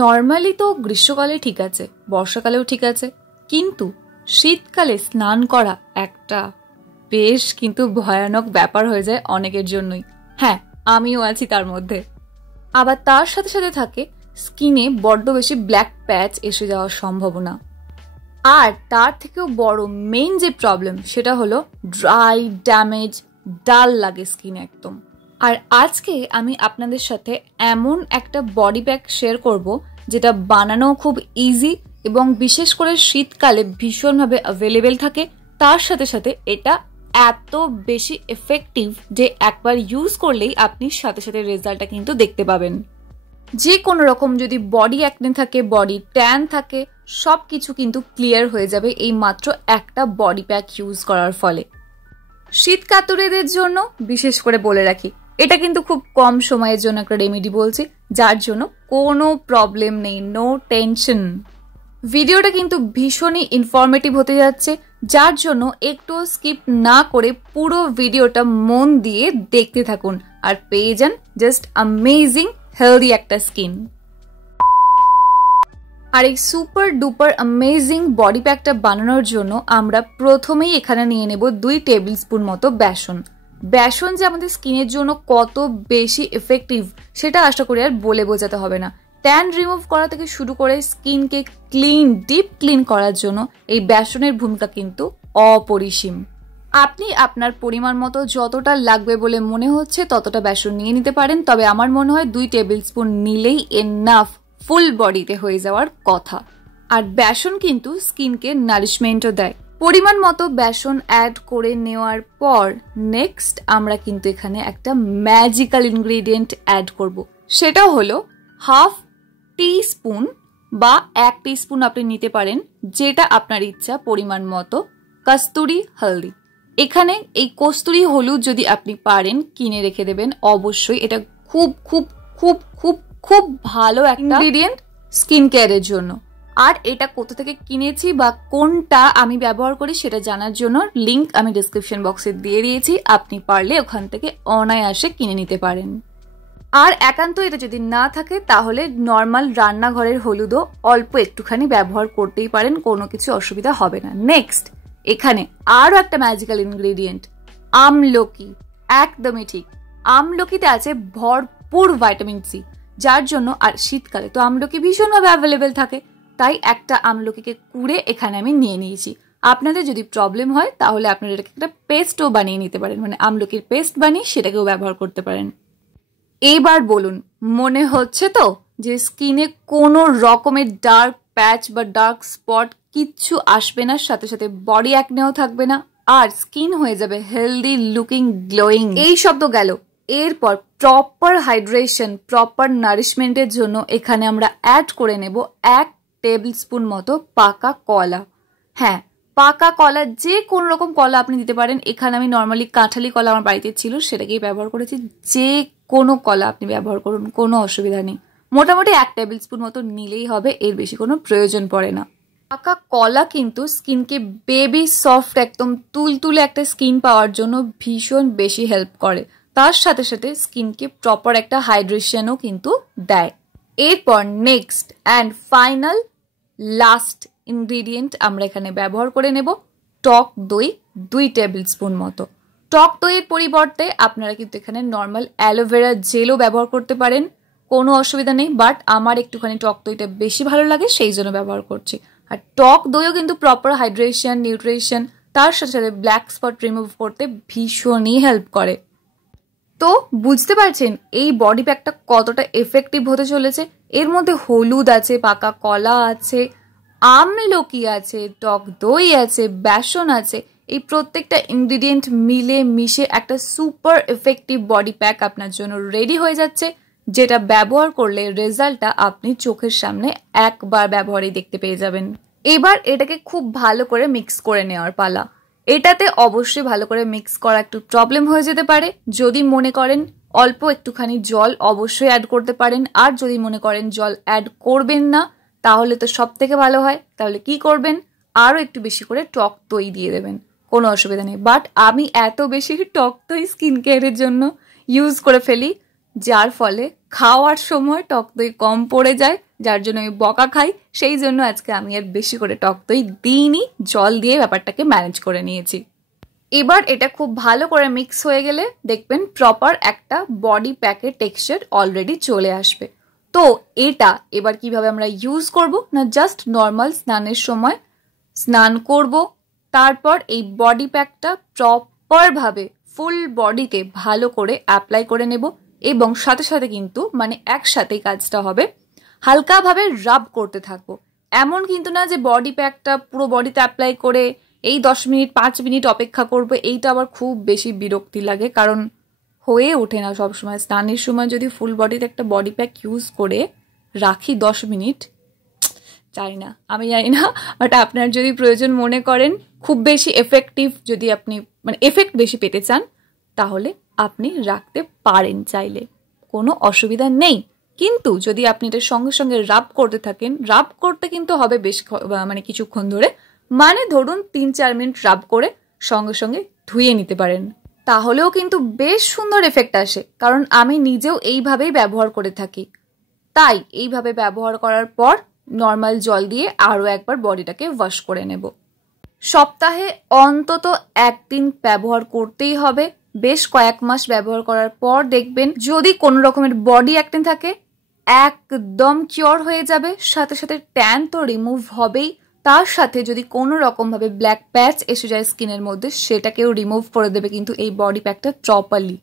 Normally তো গ্রীষ্মকালে ঠিক আছে, বর্ষাকালেও ঠিক আছে, কিন্তু শীতকালে স্নান করা একটা বেশ কিন্তু ভয়ানক ব্যাপার হয়ে যায় অনেকের জন্যই। হ্যাঁ, আমিও আছি তার মধ্যে। আবার তার সাথে সাথে থাকে স্কিনে বড্ড বেশি ব্ল্যাক প্যাচ এসে যাওয়ার সম্ভাবনা। আর তার থেকেও বড় মেইন যে প্রবলেম সেটা হলো ড্রাই, ড্যামেজ, ডাল লাগে স্কিন একদম। আর আজকে আমি আপনাদের সাথে এমন একটা বডি প্যাক শেয়ার করব যেটা বানানো খুব ইজি এবং বিশেষ করে শীতকালে ভীষণভাবে অ্যাভেলেবেল থাকে। তার সাথে সাথে এটা এত বেশি এফেক্টিভ যে একবার ইউজ করলেই আপনি সাথে সাথে রেজাল্টটা কিন্তু দেখতে পাবেন। যে কোনো রকম যদি বডি অ্যাকনে থাকে, বডি ট্যান থাকে, সব কিছু কিন্তু ক্লিয়ার হয়ে যাবে এই মাত্র একটা বডি প্যাক ইউজ করার ফলে। শীত কাতুরেদের জন্য বিশেষ করে বলে রাখি, এটা কিন্তু খুব কম সময়ের জন্য একটা রেমেডি বলছি, যার জন্য কোনো প্রবলেম নেই, নো টেনশন। ভিডিওটা কিন্তু ভীষণই ইনফরমেটিভ হতে যাচ্ছে, যার জন্য একটু স্কিপ না করে পুরো ভিডিওটা মন দিয়ে দেখতে থাকুন আর পেয়ে যান জাস্ট অ্যামেজিং হেলদি একটা স্কিন। আর এই সুপার ডুপার অ্যামেজিং বডি প্যাকটা বানানোর জন্য আমরা প্রথমেই এখানে নিয়ে নেব 2 টেবিল স্পুন মতো বেসন। বেসন যে আমাদের স্কিনের জন্য কত বেশি এফেক্টিভ সেটা আশা করি আর বলে বোঝাতে হবে না। ট্যান রিমুভ করা থেকে শুরু করে স্কিনকে ক্লিন, ডিপ ক্লিন করার জন্য এই বেসনের ভূমিকা কিন্তু অপরিসীম। আপনি আপনার পরিমাণ মতো যতটা লাগবে বলে মনে হচ্ছে ততটা বেসন নিয়ে নিতে পারেন, তবে আমার মনে হয় 2 টেবিল স্পুন নিলেই এনাফ, ফুল বডিতে হয়ে যাওয়ার কথা। আর বেসন কিন্তু স্কিনকে নারিশমেন্টও দেয়। পরিমাণ মতো বেসন অ্যাড করে নেওয়ার পর নেক্সট আমরা কিন্তু এখানে একটা ম্যাজিক্যাল ইনগ্রেডিয়েন্ট অ্যাড করব। সেটা হলো হাফ টিস্পুন বা 1 টিস্পুন আপনি নিতে পারেন, যেটা আপনার ইচ্ছা, পরিমাণ মতো কাস্তুরি হলদি। এখানে এই কস্তুরি হলুদ যদি আপনি পারেন কিনে রেখে দেবেন অবশ্যই। এটা খুব খুব খুব খুব খুব ভালো একটা ইনগ্রেডিয়েন্ট স্কিন কেয়ারের জন্য। আর এটা কোথা থেকে কিনেছি বা কোনটা আমি ব্যবহার করি সেটা জানার জন্য লিংক আমি ডেসক্রিপশন বক্সে দিয়ে দিয়েছি, আপনি পারলে ওখান থেকে অনায়াসে কিনে নিতে পারেন। আর একান্ত এটা যদি না থাকে তাহলে নর্মাল রান্নাঘরের হলুদও অল্প একটুখানি ব্যবহার করতেই পারেন, কোনো কিছু অসুবিধা হবে না। নেক্সট এখানে আরো একটা ম্যাজিক্যাল ইনগ্রেডিয়েন্ট, আমলকি। একদমই ঠিক, আমলকিতে আছে ভরপুর ভাইটামিন সি, যার জন্য আর শীতকালে তো আমলকি ভীষণভাবে অ্যাভেলেবেল থাকে, তাই একটা আমলকিকে কুড়ে এখানে আমি নিয়ে নিয়েছি। আপনাদের যদি প্রবলেম হয় তাহলে আপনারা এটাকে একটা পেস্টও বানিয়ে নিতে পারেন, মানে আমলকির পেস্ট বানিয়ে সেটাকেও ব্যবহার করতে পারেন। এবার বলুন, মনে হচ্ছে তো যে স্কিনে কোনো রকমের ডার্ক প্যাচ বা ডার্ক স্পট কিচ্ছু আসবে না, সাথে সাথে বডি অ্যাকনেও থাকবে না, আর স্কিন হয়ে যাবে হেলদি লুকিং, গ্লোয়িং। এই শব্দ গেল। এরপর প্রপার হাইড্রেশন, প্রপার নারিশমেন্টের জন্য এখানে আমরা অ্যাড করে নেব 1 টেবিল স্পুন মতো পাকা কলা। হ্যাঁ, পাকা কলা, যে কোন রকম কলা আপনি দিতে পারেন। এখানে আমি নর্মালি কাঁঠালি কলা আমার বাড়িতে ছিল সেটাকেই ব্যবহার করেছি। যে কোনো কলা আপনি ব্যবহার করুন, কোনো অসুবিধা নেই। মোটামুটি 1 টেবিল স্পুন মতো নিলেই হবে, এর বেশি কোনো প্রয়োজন পড়ে না। পাকা কলা কিন্তু স্কিনকে বেবি সফট, একদম তুলতুলে একটা স্কিন পাওয়ার জন্য ভীষণ বেশি হেল্প করে। তার সাথে সাথে স্কিনকে প্রপার একটা হাইড্রেশনও কিন্তু দেয়। এরপর next and final last ingredient আমরা এখানে ব্যবহার করে নেব টক দই 2 টেবিল স্পুন মতো। টক দইয়ের পরিবর্তে আপনারা কিন্তু এখানে নর্মাল অ্যালোভেরা জেলও ব্যবহার করতে পারেন, কোনো অসুবিধা নেই, বাট আমার একটুখানি টক দইটা বেশি ভালো লাগে সেই জন্য ব্যবহার করছি। আর টক দইও কিন্তু প্রপার হাইড্রেশন, নিউট্রিশন, তার সাথে সাথে ব্ল্যাক স্পট রিমুভ করতে ভীষণই হেল্প করে। তো বুঝতে পারছেন এই বডি প্যাকটা কতটা এফেক্টিভ হতে চলেছে। এর মধ্যে হলুদ আছে, পাকা কলা আছে, আমলকি আছে, টক দই আছে, বেসন আছে। এই প্রত্যেকটা ইনগ্রিডিয়েন্ট মিলে মিশে একটা সুপার এফেক্টিভ বডি প্যাক আপনার জন্য রেডি হয়ে যাচ্ছে, যেটা ব্যবহার করলে রেজাল্টটা আপনি চোখের সামনে একবার ব্যবহারেই দেখতে পেয়ে যাবেন। এবার এটাকে খুব ভালো করে মিক্স করে নেওয়ার পালা। এটাতে অবশ্যই ভালো করে মিক্স করা একটু প্রবলেম হয়ে যেতে পারে। যদি মনে করেন অল্প একটুখানি জল অবশ্যই অ্যাড করতে পারেন, আর যদি মনে করেন জল অ্যাড করবেন না তাহলে তো সব থেকে ভালো হয়। তাহলে কি করবেন, আরও একটু বেশি করে টক দই দিয়ে দেবেন, কোনো অসুবিধা নেই। বাট আমি এত বেশি টক দই স্কিন কেয়ারের জন্য ইউজ করে ফেলি, যার ফলে খাওয়ার সময় টক দই কম পড়ে যায়, যার জন্য আমি বকা খাই, সেই জন্য আজকে আমি আর বেশি করে টক দই দিইনি, জল দিয়ে ব্যাপারটাকে ম্যানেজ করে নিয়েছি। এবার এটা খুব ভালো করে মিক্স হয়ে গেলে দেখবেন প্রপার একটা বডি প্যাকের টেক্সচার অলরেডি চলে আসবে। তো এটা এবার কিভাবে আমরা ইউজ করব না, জাস্ট নর্মাল স্নানের সময় স্নান করব, তারপর এই বডি প্যাকটা প্রপারভাবে ফুল বডিতে ভালো করে অ্যাপ্লাই করে নেব এবং সাথে সাথে কিন্তু মানে একসাথেই কাজটা হবে, হালকাভাবে রাব করতে থাকবো। এমন কিন্তু না যে বডি প্যাকটা পুরো বডিতে অ্যাপ্লাই করে এই 10 মিনিট 5 মিনিট অপেক্ষা করবো, এইটা আবার খুব বেশি বিরক্তি লাগে, কারণ হয়ে ওঠে না সবসময়। স্নানের সময় যদি ফুল বডিতে একটা বডি প্যাক ইউজ করে রাখি 10 মিনিট, আমি জানি না, বাট আপনার যদি প্রয়োজন মনে করেন, খুব বেশি এফেক্টিভ যদি আপনি মানে এফেক্ট বেশি পেতে চান, তাহলে আপনি রাখতে পারেন চাইলে, কোনো অসুবিধা নেই। কিন্তু যদি আপনি এটার সঙ্গে সঙ্গে রাব করতে থাকেন, রাব করতে কিন্তু হবে বেশ মানে কিছুক্ষণ ধরে, মানে ধরুন 3-4 মিনিট রাব করে সঙ্গে সঙ্গে ধুয়ে নিতে পারেন, তাহলেও কিন্তু বেশ সুন্দর এফেক্ট আসে। কারণ আমি নিজেও এইভাবেই ব্যবহার করে থাকি। তাই এইভাবে ব্যবহার করার পর নর্মাল জল দিয়ে আরও একবার বডিটাকে ওয়াশ করে নেব। সপ্তাহে অন্তত 1 দিন ব্যবহার করতেই হবে। বেশ কয়েক মাস ব্যবহার করার পর দেখবেন যদি কোনো রকমের বডি অ্যাকনে থাকে একদম কিওর হয়ে যাবে, সাথে সাথে ট্যান তো রিমুভ হবেই, তার সাথে যদি কোনো রকমভাবে ব্ল্যাক প্যাচ এসে যায় স্কিনের মধ্যে সেটাকেও রিমুভ করে দেবে কিন্তু এই বডি প্যাকটা প্রপারলি।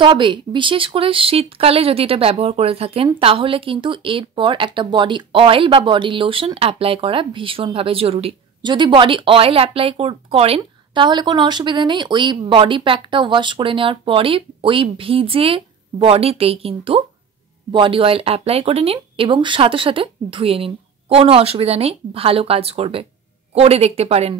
তবে বিশেষ করে শীতকালে যদি এটা ব্যবহার করে থাকেন তাহলে কিন্তু এরপর একটা বডি অয়েল বা বডি লোশন অ্যাপ্লাই করা ভীষণভাবে জরুরি। যদি বডি অয়েল অ্যাপ্লাই করেন তাহলে কোনো অসুবিধা নেই, ওই বডি প্যাকটা ওয়াশ করে নেওয়ার পরে ওই ভিজে বডিতেই কিন্তু বডি অয়েল অ্যাপ্লাই করে নিন এবং সাথে সাথে ধুয়ে নিন, কোনো অসুবিধা নেই, ভালো কাজ করবে, করে দেখতে পারেন।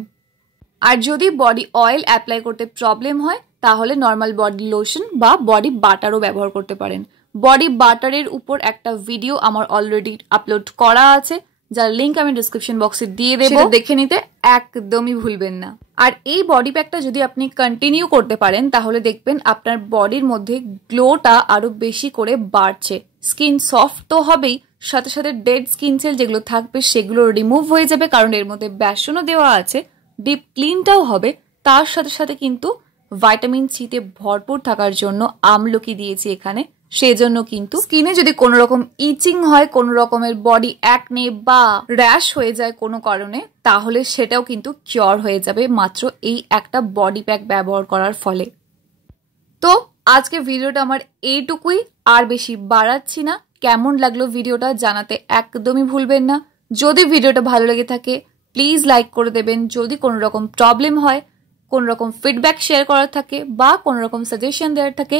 আর যদি বডি অয়েল অ্যাপ্লাই করতে প্রবলেম হয় তাহলে নর্মাল বডি লোশন বা বডি বাটারও ব্যবহার করতে পারেন। বডি বাটারের উপর একটা ভিডিও আমার অলরেডি আপলোড করা আছে, যার লিঙ্ক আমি ডিসক্রিপশন বক্সে দিয়ে দেবো, দেখে নিতে একদমই ভুলবেন না। আর এই বডি প্যাকটা যদি আপনি কন্টিনিউ করতে পারেন তাহলে দেখবেন আপনার বডির মধ্যে গ্লোটা আরো বেশি করে বাড়ছে, স্কিন সফট তো হবেই, সাথে সাথে ডেড স্কিন সেল যেগুলো থাকবে সেগুলো রিমুভ হয়ে যাবে, কারণ এর মধ্যে বেসনও দেওয়া আছে, ডিপ ক্লিনটাও হবে, তার সাথে সাথে কিন্তু ভাইটামিন সিতে ভরপুর থাকার জন্য আমলকি দিয়েছি এখানে, সেজন্য কিন্তু স্কিনে যদি কোনো রকম ইচিং হয়, কোনো রকমের বডি অ্যাকনে বা র্যাশ হয়ে যায় কোনো কারণে, তাহলে সেটাও কিন্তু কিওর হয়ে যাবে মাত্র এই একটা বডি প্যাক ব্যবহার করার ফলে। তো আজকে ভিডিওটা আমার এইটুকুই, আর বেশি বাড়াচ্ছি না। কেমন লাগলো ভিডিওটা জানাতে একদমই ভুলবেন না। যদি ভিডিওটা ভালো লেগে থাকে প্লিজ লাইক করে দেবেন। যদি কোনো রকম প্রবলেম হয়, কোনো রকম ফিডব্যাক শেয়ার করার থাকে বা কোনো রকম সাজেশন দেওয়ার থাকে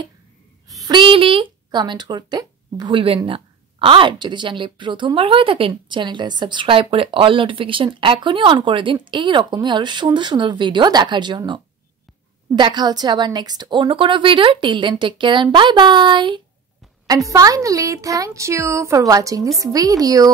ফ্রিলি কমেন্ট করতে ভুলবেন না। আর যদি চ্যানেলে প্রথমবার হয়ে থাকেন চ্যানেলটা সাবস্ক্রাইব করে অল নোটিফিকেশন এখনই অন করে দিন এই রকমই আরো সুন্দর সুন্দর ভিডিও দেখার জন্য। দেখা হচ্ছে আবার নেক্সট অন্য কোনো video. Till then take care and bye bye. And finally, thank you for watching this video.